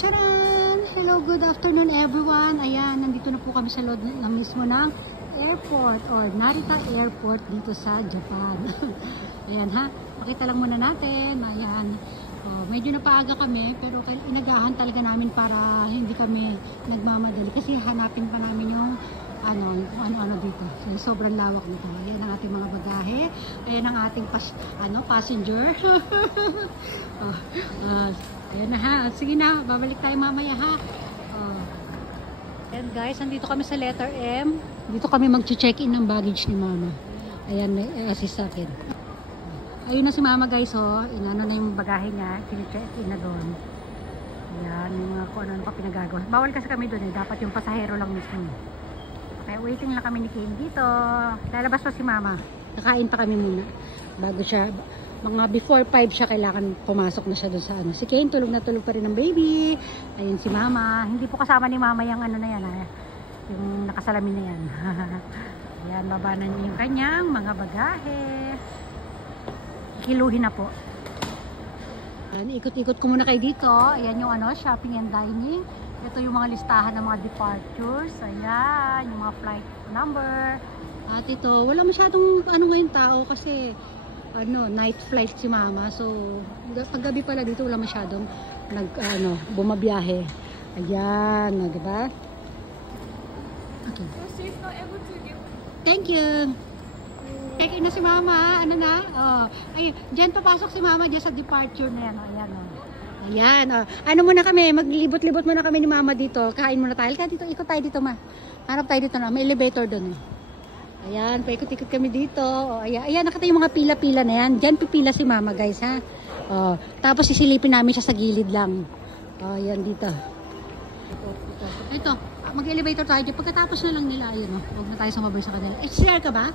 Charan! Hello, good afternoon everyone. Ayan, nandito na po kami sa loob na mismo ng airport or Narita Airport dito sa Japan. Ayan ha, pakita lang muna natin. Ayan, medyo napaaga kami pero inagahan talaga namin para hindi kami nagmamadali kasi hanapin pa namin yung ano dito. So, sobrang lawak nito. Ayan ang ating mga bagahe. Ayan ang ating passenger. Ayan na ha. Sige na, babalik tayo mamaya ha. Ayan guys, nandito kami sa letter M. Dito kami mag-check-in ng baggage ni mama. Ayan, may assist sa akin. Ayun na si mama guys, inano na yung bagahe niya. Kini-check-in na doon. Ayan, yung mga kung ano pa pinagagawa. Bawal kasi kami doon dapat yung pasahero lang mismo. Kaya waiting lang kami ni Kane dito. Lalabas pa si mama. Kakain pa kami muna. Bago siya, mga before 5 siya kailangan pumasok na siya doon sa Si Kane tulog na tulog pa rin ng baby. Ayun si mama. Hindi po kasama ni mama yung na yan. Yung nakasalamin na yan. Ayan, baba na niya yung kanyang mga bagahe. Kiluhin na po. Ayan, ikot-ikot ko muna kayo dito. Ayan yung shopping and dining. Ito yung mga listahan ng mga departures. Ayan, yung mga flight number. At ito, wala masyadong ngayon tao kasi night flight si mama. So, paggabi pala dito wala masyadong bumabiyahe. Ayan, diba? Okay. Thank you. Check-in na si mama. Ayun, diyan papasok si mama diyan sa departure na yan. Ayan, Ayan, ano muna kami, maglibot-libot muna kami ni mama dito. Kain muna tayo. Kaya dito, ikot tayo dito ma. Harap tayo dito na. May elevator doon Ayan, paikot-ikot kami dito. Ayan, nakita yung mga pila-pila na yan. Diyan pipila si mama guys ha. Tapos sisilipin namin siya sa gilid lang. Ayan dito. Ito, mag-elevator tayo dyan. Pagkatapos na lang nila, ayun huwag na tayo sumabay sa kanila. CR ka ba?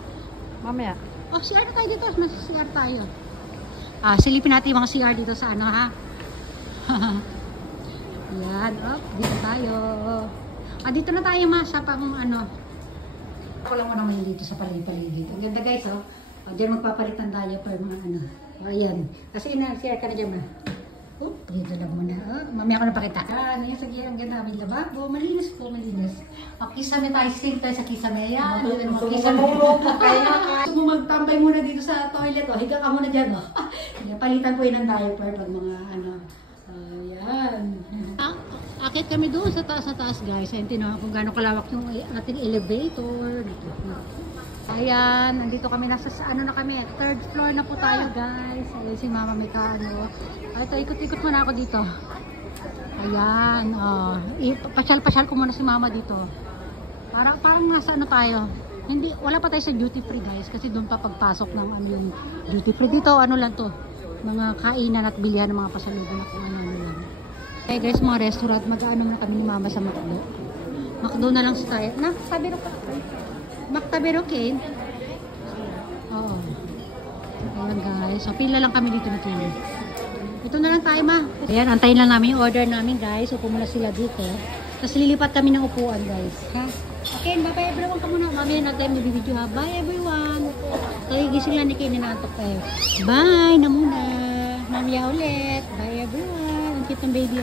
Mamaya. CR na tayo dito. Mas CR tayo. Silipin natin yung mga CR dito sa ha. Ayan, dito tayo. Dito na tayo sa pang ako lang mo naman dito sa paligid. Ang ganda guys, diyan magpapalit ng diaper mga Ayan. Kasi CR ka na dyan dito lang muna. Mamaya ko na pakita. Ayan sa CR, ang ganda. May lababo. Malinis po, malinis. Kisame tayo, sing tayo sa kisame. Ayan. Kisame. Gusto mo magtambay muna dito sa toilet. Higa ka muna dyan. Palitan po yun ng diaper pag mga ayan. Akit kami doon sa taas guys. Ayan, tinawa kung gaano kalawak yung ating elevator. Dito. Ayan, nandito kami nasa na kami. 3rd floor na po tayo guys. Ayan si mama may ito, ikot-ikot muna ako dito. Ayan, pasyal-pasyal ko muna si mama dito. Parang nasa tayo. Wala pa tayo sa duty free guys. Kasi doon pa pagpasok ng yung duty free. Dito, lang to. Mga kainan at bilihan ng mga pasalubong na kung lang. Okay guys, mga restaurant, mag-ano na kami ni mama sa McDo. McDo na lang tayo. Sabiro ka. Maktabiro, Kane. Oo. Ayan guys. So, pila lang kami dito na Kane. Ito na lang tayo ma. Ayan, antayin lang namin yung order namin guys. Upo muna sila dito. Tapos lilipat kami ng upuan guys. Ha? Okay, bye everyone ka muna. Mamaya na tayo may-video ha. Bye everyone. Kaya gising lang ni Kane na natok tayo. Bye na muna. Mamaya ulit. Bye everyone. Ang cute ng baby.